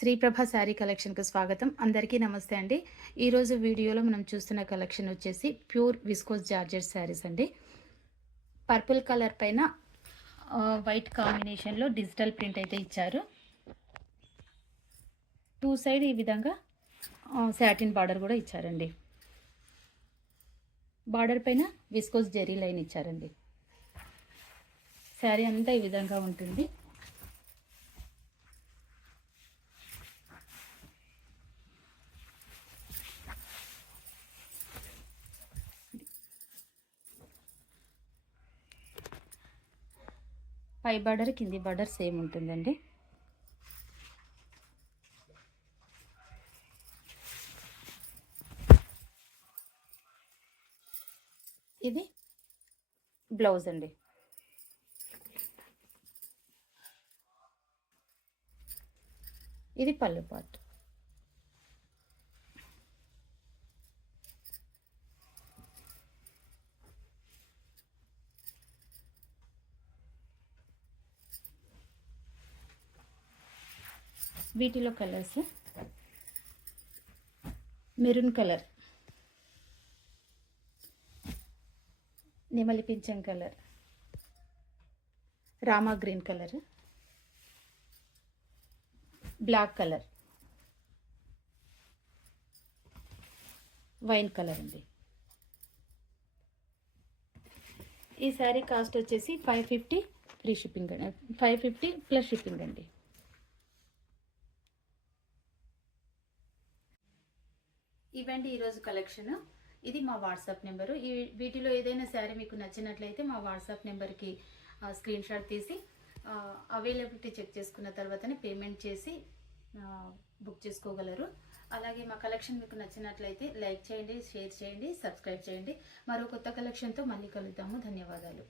శ్రీప్రభ శారీ కలెక్షన్‌కి స్వాగతం. అందరికీ నమస్తే అండి. ఈరోజు వీడియోలో మనం చూస్తున్న కలెక్షన్ వచ్చేసి ప్యూర్ విస్కోస్ జార్జెట్ శారీస్ అండి. పర్పుల్ కలర్ పైన వైట్ కాంబినేషన్‌లో డిజిటల్ ప్రింట్ అయితే ఇచ్చారు. టూ సైడ్ ఈ విధంగా సాటిన్ బార్డర్ కూడా ఇచ్చారండి. బార్డర్ పైన విస్కోస్ జెరీ లైన్ ఇచ్చారండి. శారీ అంతా ఈ విధంగా ఉంటుంది. పై బార్డర్ కింది బార్డర్ సేమ్ ఉంటుందండి. ఇది బ్లౌజ్ అండి. ఇది పళ్ళు పార్ట్. వీటిలో కలర్స్ మెరూన్ కలర్, నెమలి పింఛం colour, Rama green colour, black colour, wine colour అండి. ఈ శారీ కాస్ట్ వచ్చేసి 550 ఫ్రీ షిప్పింగ్ అండి. 550 ప్లస్ షిప్పింగ్ అండి. ఇవండి ఈరోజు కలెక్షన్. ఇది మా వాట్సాప్ నెంబరు. వీటిలో ఏదైనా శారీ మీకు నచ్చినట్లయితే మా వాట్సాప్ నెంబర్కి స్క్రీన్ షాట్ తీసి అవైలబిలిటీ చెక్ చేసుకున్న తర్వాతనే పేమెంట్ చేసి బుక్ చేసుకోగలరు. అలాగే మా కలెక్షన్ మీకు నచ్చినట్లయితే లైక్ చేయండి, షేర్ చేయండి, సబ్స్క్రైబ్ చేయండి. మరో కొత్త కలెక్షన్తో మళ్ళీ కలుద్దాము. ధన్యవాదాలు.